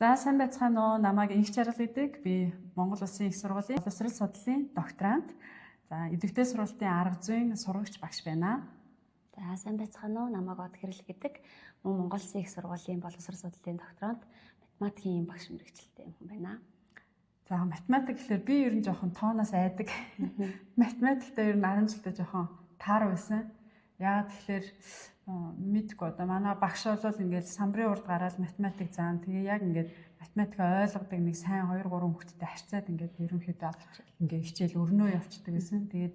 За сайн байцгаана уу? Намайг Инх Чарал гэдэг. Би Монгол Улсын их сургуулийн боловсрол судлалын докторант. За эдвэртэй сургалтын арга зүйн сургагч багш байна. За сайн байцгаана уу? Намайг Од Хэрэл гэдэг. Монгол Улсын их сургуулийн боловсрол судлалын докторант, математикийн багш мэргэжилтэй хүн байна. За математик гэхэлэр би ер нь жоохон тооноос айдаг. Математикта ер нь 10 жилдээ жоохон таар байсан. Яагаад тэгэхээр мэдгүй одоо манай багш бол ингээд самбарын урд гараад математик заан тэгээ яг ингээд математикаа ойлгодог нэг сайн 2 3 хүүхэдтэй харьцаад ингээд ерөнхийдөө ингээд хичээл өрнөө явцдаг гэсэн. Тэгээд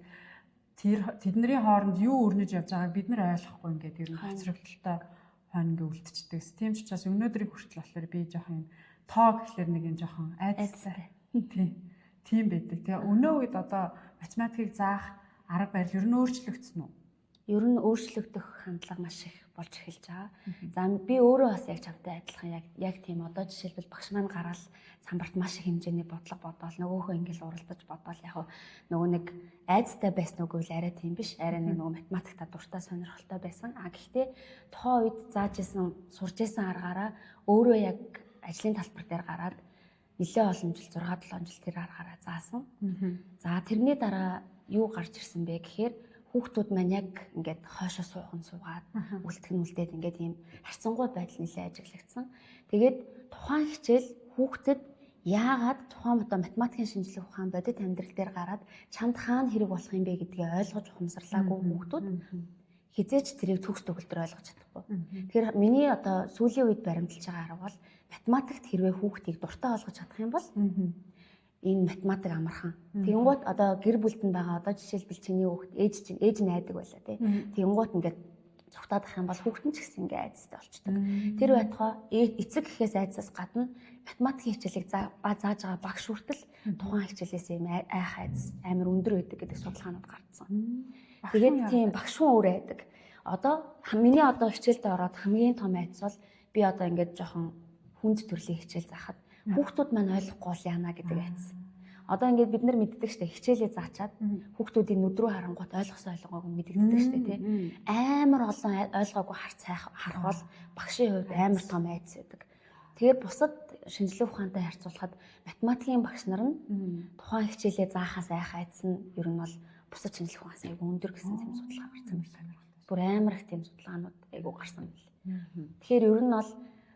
тэдний хооронд юу өрнөж явж байгааг бид нар ойлгохгүй ингээд ер нь хоцрогдолтой хойно ингээд үлдчихдэг. Тийм ч учраас өнөөдрийг хүртэл болохоор би жоохон тоо гэхэлэр нэг юм жоохон айдастай. Тийм байдаг. Тэгээ өнөө үед одоо математикийг заах арга барил ер нь өөрчлөгдсөн үү? Ер нь өөрчлөгдөх хандлага маш их болж эхэлж байгаа. За би өөрөө бас яг чамтай адилхан яг тийм одоо жишээлбэл багш маань гараад самбарт маш их хэмжээний бодлого бодоол нөгөөхөө ингээл уралдаж бодоол яг нөгөө нэг айцтай байсан үгүй л арай тийм биш. Арай нэг нөгөө математикта дуртай сонирхолтой байсан. Гэхдээ тухайн үед зааж исэн сурж исэн аргаараа өөрөө яг ажлын талбар дээр гараад нэлээд олон жил 6-7 жил тэр аргаараа заасан. За тэрний дараа юу гарч ирсэн бэ гэхээр хүүхдүүд маань яг ингээд хойшоо суухан суугаад үлдэх нь үлдээд ингээд ийм харьцангуй байдал нэлээд ажиглагдсан. Тэгээд тухайн хичээл хүүхдэд яагаад тухайн одоо математикийн шинжилгээ ухаан бодит амьдрал дээр гараад чамд хаана хэрэг болох юм бэ гэдгийг ойлгож ухамсарлаагүй хүүхдүүд хизээч тэрийг төгс төгөлдөр ойлгож чадахгүй. Тэгэхээр миний одоо сүүлийн үед баримталж байгаа арга бол математикт хэрвээ хүүхдийг дуртай болгож чадах юм бол энэ математик амархан. Тэгэнгუთ одоо гэр бүлтэнд байгаа одоо жишээлбэл чиний хүүхд ээж нь айдаг байлаа тий. Тэгэнгуთ ингээд цугтаад ах юм бол хүүхд нь ч гэсэн ингээд айцтай болчдөг. Тэр байтугай эцэг гэхээс айцаас гадна математикийн хичээлийг зааж байгаа багш хүртэл тухайн хичээлээс юм айх айц амар өндөр байдаг гэдэг судалгаанууд гарцсан. Тэгээд тийм багш хүн өөр айдаг. Одоо миний одоо хичээлдээ ороод хамгийн том айц бол би одоо ингээд жоохон хүнд төрлийн хичээл заахад хүүхдүүд маань ойлгохгүй бол яана гэдэг айц. Одоо ингээд бид нар мэддэг штэ хичээлээ заачаад хүүхдүүдийн нүд рүү харангуут ойлгосон ойлгоогүй мэддэг штэ тий. Амар олон ойлгоогүй харах бол багшийн хувьд амар том айц байдаг. Тэгээд бусад шинжилгээ ухаантай харьцуулахад математикийн багш нар нь тухайн хичээлээ заахаас айх айц нь ер нь бол бусад шинжилгээ ухаанаас айгүй өндөр гэсэн тийм судалгаа гарсан байна. Бүр амар их тийм судалгаанууд айгүй гарсан байна. Тэгэхээр ер нь бол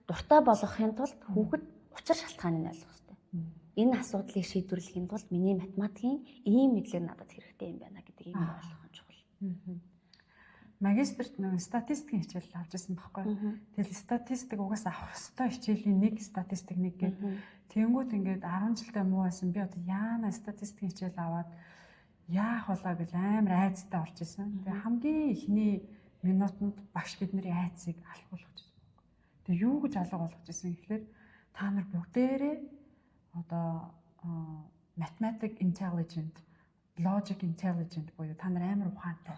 дуртай болгохын тулд хүүхэд учир шалтгааныг ойлгох хэрэгтэй. Энэ асуудлыг шийдвэрлэхийн тулд миний математикийн ийм мэдлэг надад хэрэгтэй юм байна гэдгийг ойлгох нь чухал. Магистрт нэг статистикийн хичээл авч ирсэн байхгүй. Тэгэл статистик угаасаа авах ёстой хичээлийн нэг статистик нэг гэдэг. Тэнгүүд ингээд 10 жилдээ муу байсан. Би одоо яана статистикийн хичээл аваад яах болоо гэж амар айцтай орж исэн. Тэгээ хамгийн ихний минутанд багш бидний айцыг алга болгож ирсэн. Тэгээ юу гэж алга болгож ирсэн гэхээр та нар бүгдээрээ одоо mathematic intelligent, logic intelligent буюу та нар амар ухаантай.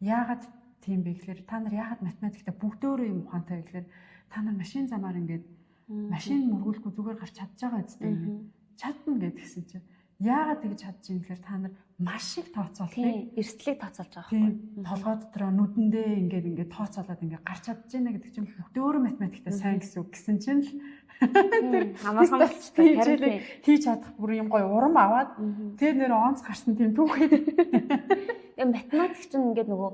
Яагаад тийм бэ гэхээр та нар яагаад математикта бүгдөө юм ухаантай гэхээр та нар машин замаар ингээд машин мөргүүлэхгүй зүгээр гарч чадж байгаа үстэй юм. Чадна гэдгсэн чинь яагаад тэгж чадж юм гэхээр та нар маш их тооцоолтыг эрсдлийг тооцоолж байгаа байхгүй. Толгой дотроо нүдэндээ ингээд тооцоолоод ингээд гарч чадж байна гэдэг чинь бүгдөө математикта сайн гэсэн үг гэсэн чинь тэр хамаахан болчихсон. Хийж чадах бүр юм гоё урам аваад тэр нэр онц гарсан тийм түүхэд. Тэгээ математик чинь ингээд нөгөө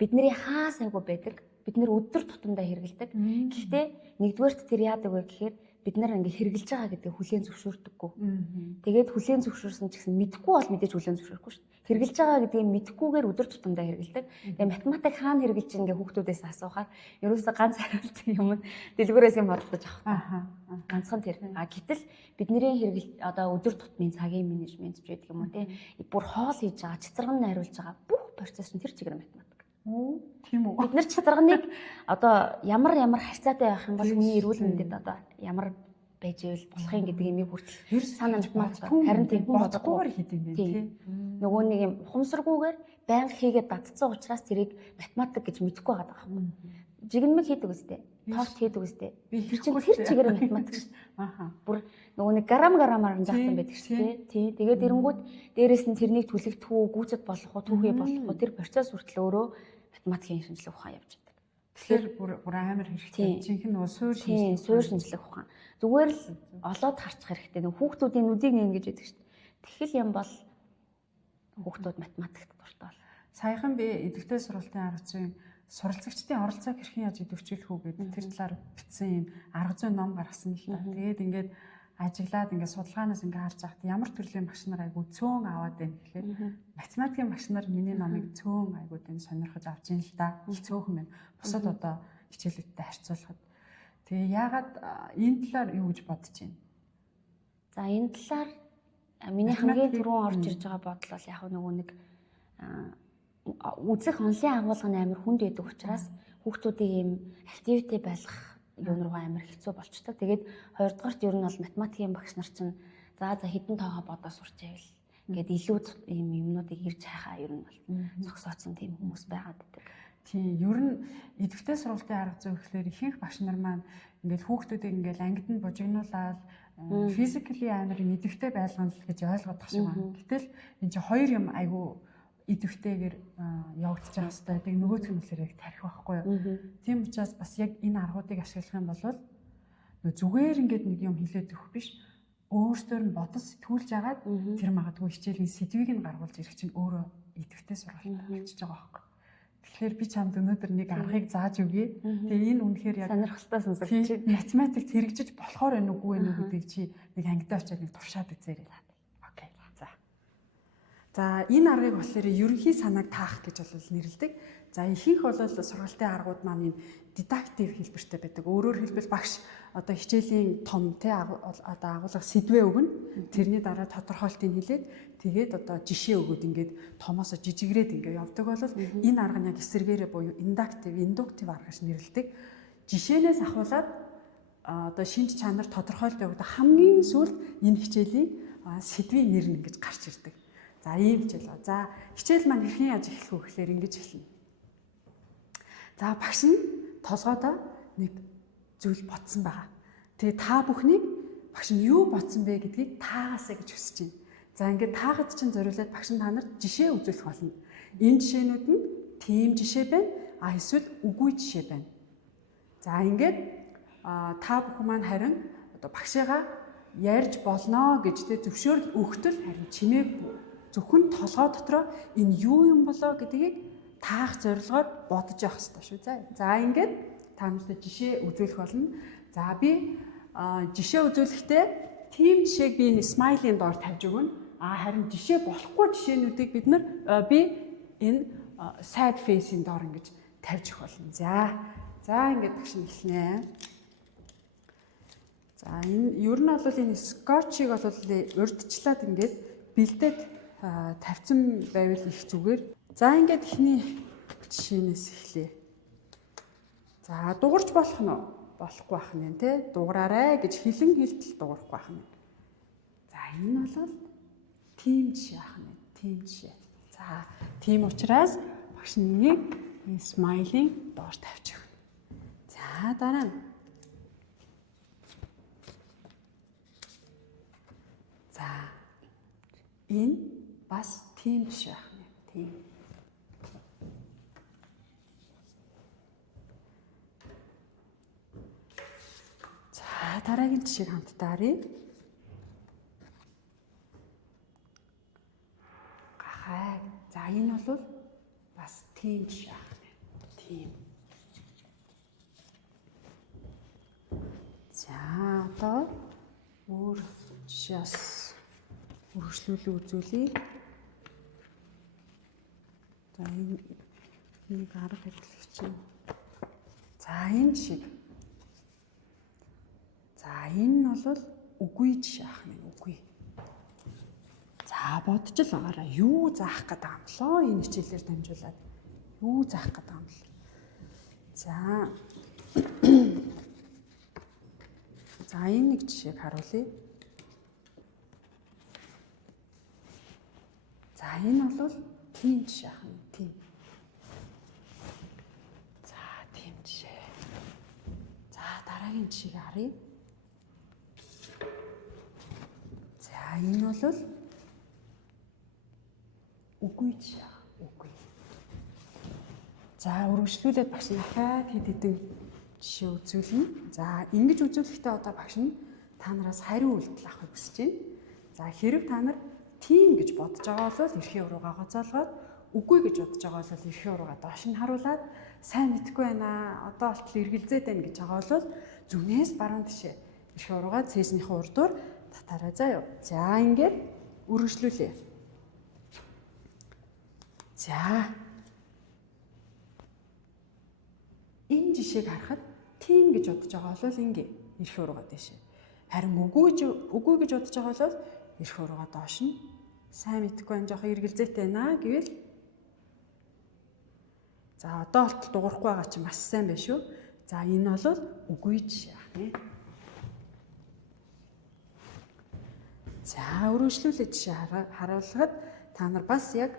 бидний хаа сайгүй байдаг. Бид нэр өдөр тутамдаа хэрэгэлдэг. Гэхдээ нэгдүгээрт тэр яадаг вэ гэхээр бид нар ингээ хэрэгжилж байгаа гэдгийг хүлээн зөвшөөрдөггүй. Тэгээд хүлээн зөвшөөрсөн ч гэсэн мэдэхгүй бол мэдээж хүлээн зөвшөөрөхгүй шүү дээ. Хэрэгжилж байгаа гэдгийг мэдэхгүйгээр өдөр тутамдаа хэрэгэлдэг. Тэгээд математик хаана хэрэгжилж ингээ хүүхдүүдээс асуухаар ерөөсөө ганц хариулт юм дэлгүүрээс юм бодлож авах. Ганцхан тэр. Гэтэл бидний хэрэгэл одоо өдөр тутмын цагийн менежмент ч гэдэг юм уу тий. Бүр хоол хийж байгаа, цэцэргэн найруулж байгаа бүх процесс нь тэр чигээр математик. Тийм үү. Бид нар цэцэргэнийг одоо ямар харьцаатай байх юм бол хүний эрүүл мэндэд одоо ямар байж ивэл болох юм гэдэг юмыг хүртэл санаа математик харин тийм бодохгүйгээр хийд юм байна тий. Нөгөө нэг юм ухамсаргүйгээр байнга хийгээд датцсан учраас тэрийг математик гэж мэдэхгүй байгаа байхгүй. Жигнэмэг хийдэг үстэй. Тоот хийдэг үстэй. Тэр чигээр математик шүү. Бүр нөгөө нэг грамаар заасан байдаг шүү тий. Тэгээд эрэнгүүд дээрэс нь тэрнийг түлэгдэхүү, гүйцэд болох уу, түүхий болох уу тэр процесс хүртэл өөрөө математикийн шинжилгээ ухаан явж байдаг. Тэгэхээр бүр амар хэрэгтэй. Жинхэнэ нөө суур шинжлэх. Тийм, суур шинжлэх ухаан. Зүгээр л олоод харчих хэрэгтэй. Нэг хүүхдүүдийн нүдийг нэнгэж байдаг шүү дээ. Тэгхэл юм бол хүүхдүүд математикт дуртай бол. Саяхан би идэвхтэй сургалтын арга зүйн суралцагчдын оролцоог хэрхэн яаж идэвхжүүлэх үү гэдэг тэр талаар бичсэн юм арга зүйн ном гаргасан л та. Тэгээд ингээд ажиглаад ингээд судалгаанаас ингээд харж байхад ямар төрлийн багш нар айгу цөөн аваад байна гэхээр математикийн багш нар миний номыг цөөн айгууд энэ сонирхож авч ийн л да. Их цөөхөн байна. Бусад одоо хичээлүүдтэй харьцуулахад. Тэгээ яагаад энэ талаар юу гэж бодож байна? За энэ талаар миний хамгийн түрүүн орж ирж байгаа бодол бол яг нөгөө нэг үзэх онлын агуулгын амар хүнд байдаг учраас хүүхдүүдийг ийм активити байлгах юм руугаа амар хэцүү болчтой. Тэгээд хоёрдугаарт ер нь бол математикийн багш нар чинь за хэдэн тоогоо бодоо сурчээвэл ингээд илүү ийм юмнуудыг ирж хайхаа ер нь бол зогсооцсон тийм хүмүүс байгаад байдаг. Тийм ер нь идэвхтэй сургалтын арга зүй гэхлээр ихэнх багш нар маань ингээд хүүхдүүдийг ингээд ангид нь бужигнуулаад физикали амар идэвхтэй байлгана л гэж ойлгоод тах шиг байна. Гэтэл энэ чинь хоёр юм айгүй идэвхтэйгээр явагдаж байгаа хэвээр байдаг. Нөгөөх нь болохоор яг тарих байхгүй юу. Тийм учраас бас яг энэ аргуудыг ашиглах юм бол зүгээр ингээд нэг юм хэлээд өгөх биш. Өөртөө нь бодож сэтгүүлж агаад тэр магадгүй хичээлийн сэдвийг нь гаргуулж ирэх чинь өөрөө идэвхтэй сургалт болчихж байгаа байхгүй. Тэгэхээр би чамд өнөөдөр нэг аргыг зааж өгье. Тэгээ энэ үнэхээр яг сонирхолтой сонсогдож байна. Математикт хэрэгжиж болохоор байна уугүй вэ гэдгийг чи нэг ангидаа очиад нэг туршаад үзээрэй. Окей. За энэ аргыг болохоор ерөнхий санааг таах гэж бол нэрлэдэг. За ихэнх бол сургалтын аргууд маань энэ дидактив хэлбэртэй байдаг. Өөрөөр хэлбэл багш одоо хичээлийн том агуулга сэдвээ өгнө. Тэрний дараа тодорхойлтыг хэлээд тэгээд одоо жишээ өгөөд ингээд томоосо жижигрээд ингээд явдаг бол энэ арга нь яг эсэргээрээ буюу индуктив арга гэж нэрлэдэг. Жишээнээс ахуулаад одоо шинж чанар тодорхойлолт өгдөг хамгийн сүүлд энэ хичээлийн сэдвийн нэр нь ингэж гарч ирдэг. За ийм хичээл ба. За хичээл маань хэрхэн яаж эхлэх вэ гэхээр ингэж эхэлнэ. За багш нь толгойдоо нэг зүйл ботсон байгаа. Тэгээ та бүхнийг багш нь юу ботсон бэ гэдгийг таагаасаа гэж хүсэж байна. За ингээд таагад чинь зориулаад багш нь та нарт жишээ үзүүлэх болно. Энэ жишээнүүд нь тийм жишээ байна. Эсвэл үгүй жишээ байна. За ингээд та бүхэн маань харин одоо багшигаа ярьж болно гэж тэ зөвшөөрөл өгтөл харин чимээгүй зөвхөн толгой дотроо энэ юу юм болоо гэдгийг таах зорилгоор бодож явах хэрэгтэй шүү. За ингээд та нарт жишээ үзүүлэх болно. За би жишээ үзүүлэхдээ тийм жишээг би энэ смайлийн доор тавьж өгнө. Харин жишээ болохгүй жишээнүүдийг бид би энэ sad face-ийн доор ингэж тавьж өгөх болно. За ингээд багш нь эхэлнэ. За энэ ер нь бол энэ скотчийг бол урьдчлаад ингээд бэлдээд тавьсан байвал их зүгээр. За ингээд ихний жишээнээс эхлэе. За дуурч болох нь болохгүй байх нь тий дуураарай гэж хилэн хилтэл дуурахгүй байх нь. За энэ бол тийм жишээ байх нь. Тийм жишээ. За тийм учраас багш нэгийг энэ смайлын доор тавьчих. За дараа нь. За энэ бас тийм жишээ байх нь. Тийм. За дараагийн жишээг хамтдаа харъя. Гахай. За энэ бол бас тийм жишээ байх нь. Тийм. За одоо өөр жишээс үргэлжлүүлэн үзүүлье. За энэ арга хэрэглэгч юм. За энэ шиг. За энэ бол үгүй жишээ ах нь үгүй. За бодож л байгаараа юу заах гэдэг юм болоо энэ хичээлээр дамжуулаад юу заах гэдэг юм бол. За энэ нэг жишээг харуулъя. За энэ бол тийм жишээ ах нь тийм. За тийм жишээ. За дараагийн жишээг харъя. За энэ бол үгүй жишээ. Үгүй. За үргэлжлүүлээд багш нь дахиад хэд хэдэн жишээ үзүүлнэ. За ингэж үзүүлэхдээ одоо багш нь та нараас хариу үйлдэл авахыг хүсэж байна. За хэрэг та нар тийм гэж бодож байгаа бол эрхийн уруугаа гоцоолгоод үгүй гэж бодож байгаа бол эрхийн уруугаа доош нь харуулад сайн мэдхгүй байна. Одоо болтол эргэлзээд байна гэж байгаа бол зүнээс баруун тишээ эрхийн уруугаа цээжнийхээ урдуур татаарай заа юу. За ингээд үргэлжлүүлээ. За энэ жишээг харахад тийм гэж бодож байгаа бол ингээ эрхийн уруугаа дэшээ. Харин үгүй гэж бодож байгаа бол эрхийн уруугаа доош нь сайн мэдхгүй энэ жоохон эргэлзээтэй байна гэвэл за одоо болтол дуурахгүй байгаа чинь бас сайн байна шүү. За энэ бол үгүй жишээ нэ. За өргөжлүүлээ жишээ харуулхад та нар бас яг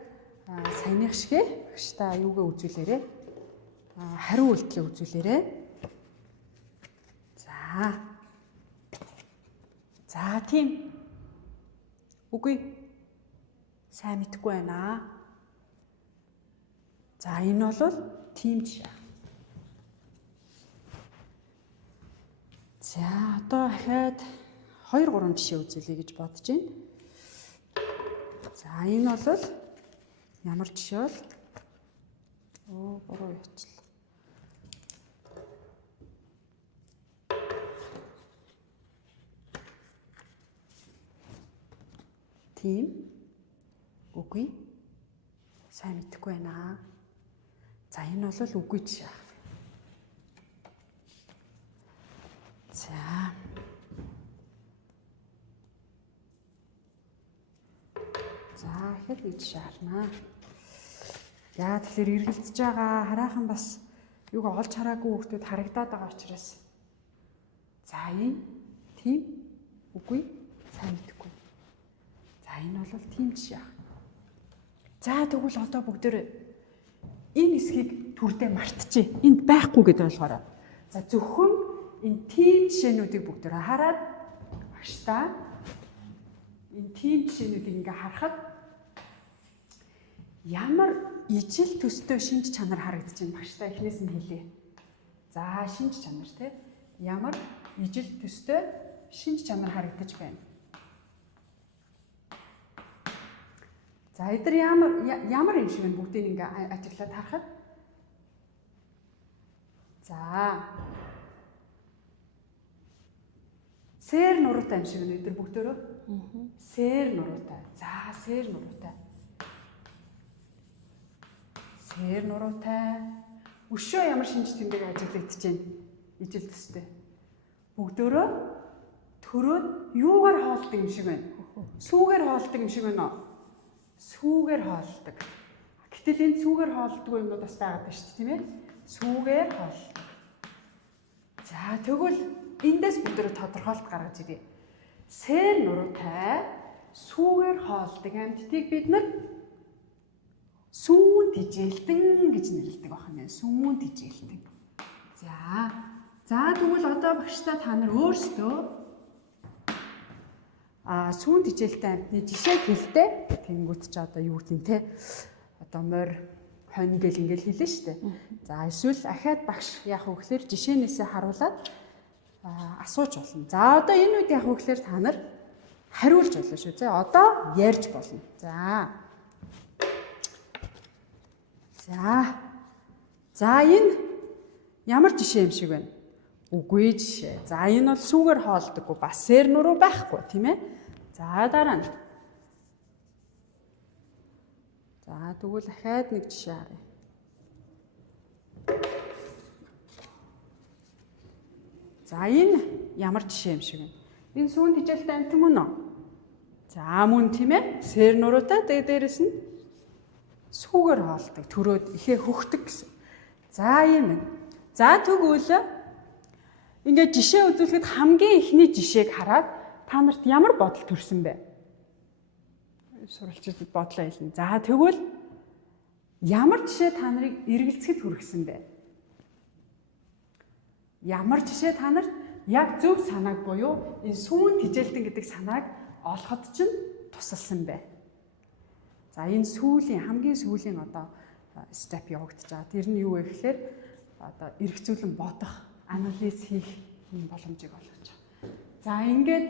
саяных шигэ багш та юугаа үзүүлээрэ хариу үйлдэлээ үзүүлээрэ. За тийм. Үгүй. Сайн мэдгүй байна. За энэ бол тийм жишээ. За одоо дахиад 2 3 жишээ үзүүлье гэж бодож байна. За энэ бол ямар жишээ бол буруу явуулчихлаа. Тийм. Үгүй. Сайн мэдхгүй байна. За энэ бол үгүй жишээ. За. За хэд нэг жишээ харнаа. Яа тэгэхээр эргэлзэж байгаа хараахан бас юуг олж хараагүй хүмүүс харагдаад байгаа учраас. За энэ тийм. Үгүй. Сайн мэдхгүй. За энэ бол тийм жишээ. За тэгвэл одоо бүгдээр энэ хэсгийг түрдээ мартчихъя. Энд байхгүй гэдээ болохоор. За зөвхөн энэ тийм жишээнүүдийг бүгдээр хараад багш та энэ тийм жишээнүүдийг ингээ харахад ямар ижил төстэй шинж чанар харагдаж байна багш та эхнээс нь хэлье. За шинж чанар те ямар ижил төстэй шинж чанар харагдаж байна. За эдгээр ямар юм шиг вэ бүгдийг ингээ ажиглаад харахад. За. Сэр нуруутай юм шиг нэ эдгээр бүгдөө. Сэр нуруутай. За сэр нуруутай. Сэр нуруутай. Өшөө ямар шинж тэмдэг ажиглагдаж байна. Ижил төстэй. Бүгдөө төрөөд юугаар хоолдог юм шиг байна. Сүүгээр хоолдог юм шиг байна. Сүүгээр хоолдог. Гэтэл энэ сүүгээр хоолддог юмнууд бас байгаа даа шүү дээ, тийм ээ? Сүүгээр хоолдог. За тэгвэл эндээс бүгдөө тодорхойлт гаргаж ирье. Сэр нуруутай сүүгээр хоолдог амьтдыг бид нар сүүн тижээлтэн гэж нэрлэдэг байна. Сүүн тижээлтэн. За тэгвэл одоо багштай та нар өөрсдөө сүүн тижээлтэй амьтны жишээг хэлтэй. Тэнгүүт ч одоо юу гэдэг те одоо морь хонь гэл ингээл хэлнэ штэ. За эсвэл ахаад багш яах вэ гэхээр жишээнээсээ харуулад асууж болно. За одоо энэ үед яах вэ гэхээр та нар хариулж болно шүү. За одоо ярьж болно. За энэ ямар жишээ юм шиг байна? Үгүй жишээ. За энэ бол сүүгээр хоолдоггүй бас сэр нуруу байхгүй тийм ээ. За дараа нь. За тэгвэл дахиад нэг жишээ харъя. За энэ ямар жишээ юм шиг байна? Энэ сүүн тижээлтэй амт мөн үү? За мөн тийм ээ. Сэр нуруутай дээрээс нь сүүгээр хоолдог, төрөөд ихээ хөхдөг гэсэн. За ийм байна. За тэгвэл ингээд жишээ үзүүлэхэд хамгийн ихний жишээг хараад та нарт ямар бодол төрсөн бэ? Сурвалжчдад бодлоо хэлнэ. За тэгвэл ямар жишээ та нарыг эргэлзэхэд хүргэсэн бэ? Ямар жишээ та нарт яг зөв санааг буюу энэ сүүн тижээлтэн гэдэг санааг олоход ч тусалсан бэ? За энэ хамгийн сүүлийн одоо step явагдаж байгаа. Тэр нь юу вэ гэхээр одоо эргцүүлэн бодох, анализ хийх юм боломжийг олгож байгаа. За ингээд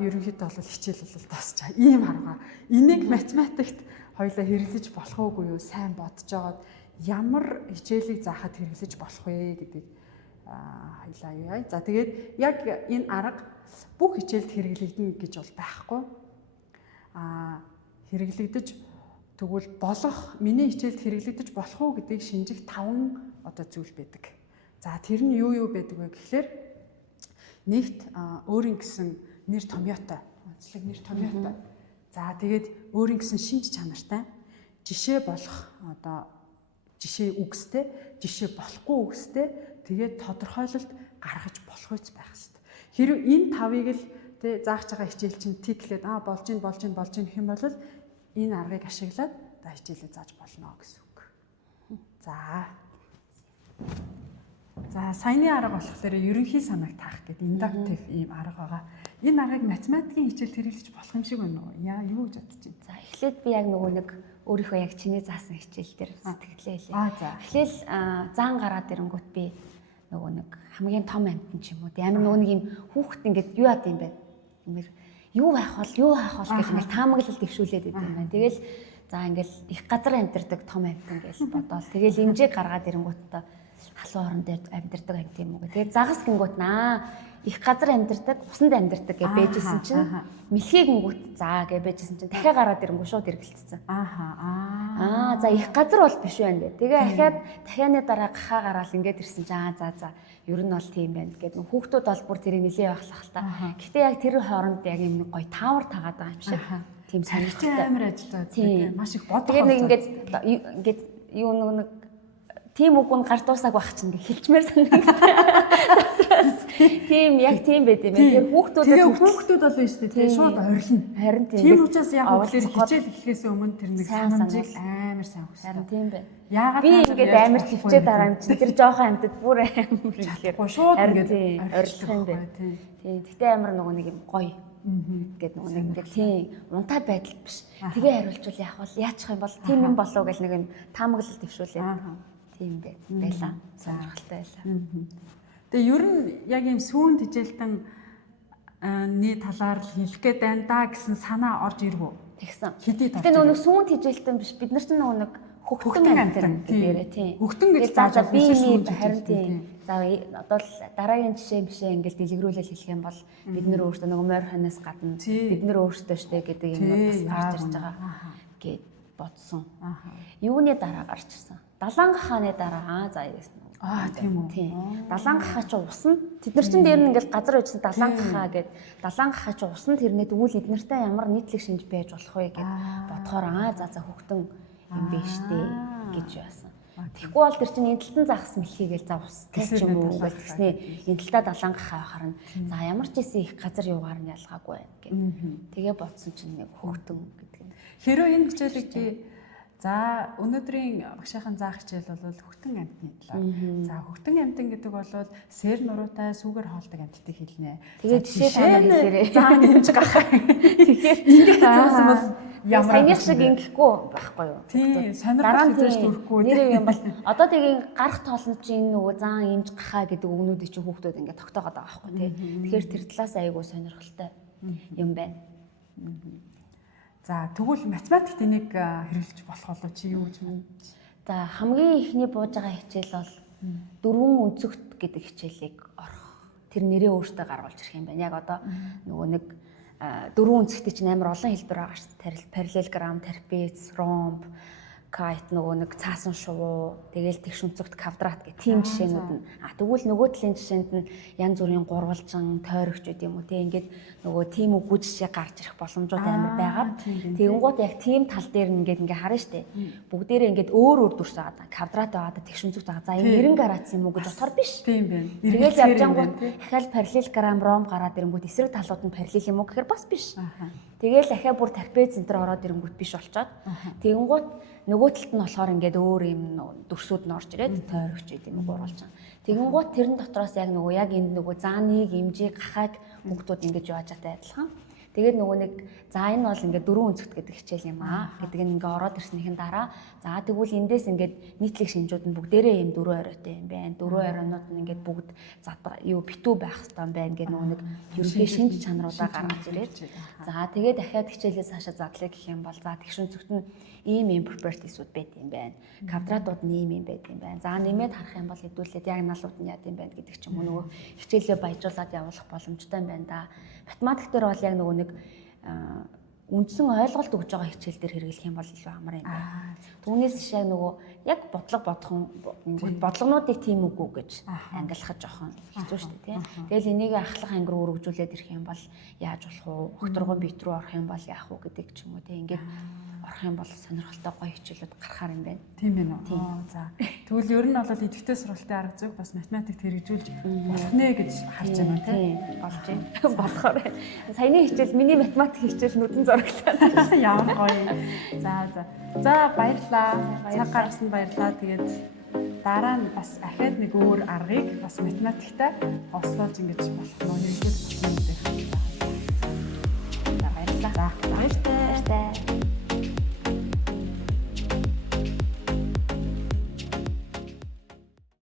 ерөнхийдөө бол хичээл бол тасч байгаа. Ийм харгаа. Энийг математикт хоёлаа хэрэглэж болох уугүй юу? Сайн бодож байгаад ямар хичээлийг заахад хэрэглэж болох вэ гэдгийг хоёлаа яа. За тэгээд яг энэ арга бүх хичээлд хэрэглэгдэнэ гэж бол байхгүй. Хэрэглэгдэж тэгвэл миний хичээлд хэрэглэгдэж болох уу гэдгийг шинжих 5 одоо зүйл байдаг. За тэр нь юу байдаг вэ гэхээр нэгт өөрийн гэсэн нэр томьёотой, онцлог нэр томьёотой. За тэгээд өөрийн гэсэн шинж чанартай, жишээ болох одоо жишээ үгстэй, жишээ болохгүй үгстэй, тэгээд тодорхойлолт гаргаж болох үс байх хэрэгтэй. Хэрэв энэ 5-ыг л заах байгаа хичээл чинь тиклээд болж гэх юм бол энэ аргыг ашиглаад хичээлээ зааж болно гэсэн үг. За саяны арга болохоор ерөнхий санааг таах гэдэг индуктив ийм арга байгаа. Энэ аргыг математикийн хичээлд хэрэглэж болох юм шиг байна уу? Юу гэж бодож байна? За эхлээд би яг нэг өөрийнхөө яг чиний заасан хичээл дээр сэтгэлээ хэлье. Эхлээл заан гараад ирэнгүүт би нэг хамгийн том амтэн ч юм уу амар нэг юм хүүхэд ингээд юу яд юм бэ? Ингээд юу байх бол гэж ингээд таамаглал дэвшүүлээд идэв юм байна. Тэгэл за ингээд их газар амьдардаг том амтэн гэж бодоол. Тэгэл имжээг гаргаад ирэнгүүт халуун орон дээр амьдардаг амт юм уу. Тэгээд загас гингүүт их газар амьдардаг, усанд амьдардаг гэж байжсэн чинь мэлхий гингүүт за гэж байжсэн чинь дахиад гараад ирэнгүү шууд эргэлцсэн. За их газар бол биш байна дээ. Тэгээ дахианы дараа гахаа гараал ингээд ирсэн чинь за ер нь бол тийм байна гэд хүүхдүүд бол бүр тэрийг нэлээ байхлах л та. Гэхдээ яг тэр хооронд яг юм гоё таавар тагаад байгаа юм шиг. Тийм сонирхолтой амар ажиллаад байдаг. Маш их бодох. Тэгээ нэг ингээд юу нэг тийм үг нь гарч дуусааг байх чинь ингээ хэлчмээр санагдав. Тийм яг тийм байд юм байна. Хүүхдүүд бол биш үү тий шууд орилно. Харин тийм учраас яг үгээр хичээл эхлэхээс өмнө тэр нэг санамжийг амар сайн хүссэн. Харин тийм байна. Яагаад би ингээд амар төвчээд байгаа юм чинь тэр жоохон амьтад бүр амар ихээр шууд ингээд орилох юм байна. Тийм. Гэтэ амар нэг юм гоё. Гэт нэг ингээд тийм унтаа байдал биш. Тэгээ хариулчвал яах вэ? Яачих юм бол тийм юм болов гэл нэг юм таамаглал дэвшүүлээ. Тийм байлаа. Сонирхолтой байлаа. Тэгээ ер нь яг юм сүүн хичээлтэн талаар л хэлэх гээд байна да гэсэн санаа орж ирв үү? Тэгсэн. Тэгээ нөгөө сүүн хичээлтэн биш бид нар чинь нэг хөгтөн амтэр гэдээрээ тийм. Хөгтөн гэж за би харин тийм. За одоо л дараагийн жишээ ингээл дэлгэрүүлэл хэлэх юм бол бид нар өөрсдөө нөгөө морь ханаас гадна бид нар өөрсдөө штэ гэдэг юм бас гарч ирж байгаа гэд бодсон. Юуны дараа гарч ирсэн? Даланга хааны дараа за яасан. Тийм үү. Тийм. Даланга хаа чи усна. Тэд нар чинь дээр нь ингээл газар үйсэн даланга хаа гэд даланга хаа чи усна тэрнээ тэгвэл эднэртэй ямар нийтлэг шинж байж болох вэ гэд бодохоор за хөгтөн юм биш дээ гэж яасан. Тэгэхгүй бол тэр чинь эндэлтэн загас мэлхийгээл за устай ч юм уу гэснээ эндэлтэ даланга хаа харна. За ямар ч ийсэн их газар юугаар нь ялгаагүй байна гэд. Тэгээ бодсон чинь нэг хөгтөн гэдэг юм. Хэрэв энэ хичээлийг би за өнөөдрийн багшийн заах хичээл бол хөгтөн амтны талаар. За хөгтөн амтан гэдэг бол сэр нуруутай сүүгээр хоолдог амттыг хэлнэ. Тэгээд жишээ танаар хэлээрээ. За нэмж гахаа. Тэгэхээр ингэж заасан бол ямар саяны шиг ингэхгүй байхгүй юу? Тийм, сонирхол хийж төрөхгүй. Нэр юм бол одоо тэгээ гарах тоолно чинь нөгөө заан имж гахаа гэдэг үгнүүдийг чинь хүүхдүүд ингээд тогтоогоод байгаа байхгүй тий. Тэгэхээр тэр талаас айгүй сонирхолтой юм байна. За тэгвэл математикт энийг хэрэглэж болох болов чи юу гэж байна? За хамгийн ихний бууж байгаа хичээл бол дөрвөн өнцөгт гэдэг хичээлийг орох. Тэр нэрээ өөртөө гаргуулж ирэх юм байна. Яг одоо нөгөө нэг дөрвөн өнцөгтэй чинь амар олон хэлбэр байгаа шүү дээ. Параллелограмм, трапез, ромб, кайт нөгөө нэг цаасан шувуу, тэгээл тэгш өнцөгт квадрат гэх тийм жишээнүүд нь. Тэгвэл нөгөө талын жишээнд нь янз бүрийн гурвалжин, тойрогч үү юм уу те ингээд нөгөө тийм үгүй жишээ гарч ирэх боломжууд амар байгаад тэгэнгუთ яг тийм тал дээр нь ингээд харна штэ. Бүгдээрээ ингээд өөр дүрс байгаа. Квадрат байгаа, тэгш өнцөгт байгаа. За энэ 90 градус юм уу гэж бодохоор биш. Тийм байна. Тэгэл явж ангууд дахиад параллелограмм, ромб гараад ирэнгүүт эсрэг талууд нь параллел юм уу гэхээр бас биш. Тэгэл дахиад бүр трапез центр ороод ирэнгүүт биш болчоод тэгэнгუთ нөгөө талд нь болохоор ингээд өөр юм дүрсүүд нь орж ирээд тойрогч юм гурвалжин. Тэгэнгუთ тэрэн дотроос яг нөгөө яг энд нөгөө зааныг, имжийг, гахааг бүгдүүд ингэж яаж чадтай адилхан. Тэгээд нөгөө нэг за энэ бол ингээд 4 өнцгт гэдэг хичээл юм аа гэдэг нь ингээд ороод ирснийхэн дараа за тэгвэл эндээс ингээд нийтлэг шинжүүд нь бүгдээрээ юм 4 оройтой юм байна. 4 оройнууд нь ингээд бүгд юу битүү байх хэрэгтэй юм байна гэдэг нөгөө нэг ерөнхий шинж чанаруудаа гаргаж ирээд за тэгээд дахиад хичээлээс хаашаа задлаа гэх юм бол за тэгшин зөвхт нь ийм properties-ууд байд юм байна. Квадратууд нь ийм байд юм байна. За нэмээд харах юм бол хэдүүлээд диагоналууд нь яд юм байна гэдэг ч юм уу нөгөө хичээлээ баяжуулаад явуулах боломжтой юм байна да. Математик дээр бол яг нөгөө нэг үндсэн ойлголт өгж байгаа хичээл дээр хэрэглэх юм бол илүү амар юм байна. Түүнээс жишээ нөгөө яг бодлогонуудыг тийм үгүй гэж ангилахад жоохон хэцүү шүү дээ тийм. Тэгэл энийг ахлах ангир өргөжүүлээд ирэх юм бол яаж болох вэ? Өгтөргөн бит рүү орох юм бол яах вэ гэдэг ч юм уу тийм. Ингээд орох юм бол сонирхолтой гоё хичээлүүд гарахаар юм байна. Тийм байна уу? За. Тэгвэл ер нь бол идэвхтэй сургалтын арга зүйг бас математикт хэрэгжүүлж болох нэ гэж харж байна тийм. Болж байна. Болохоор саяны хичээл миний математик хичээл нүдэн зураглаа. Ямар гоё. За баярлалаа. Цаг гаргасан баярлалаа. Тэгээд дараа нь бас ахаад нэг өөр аргыг бас математиктай ослуулж ингэж болох нь нэгдэл болох юм дээр. За баярлалаа. За баяртай.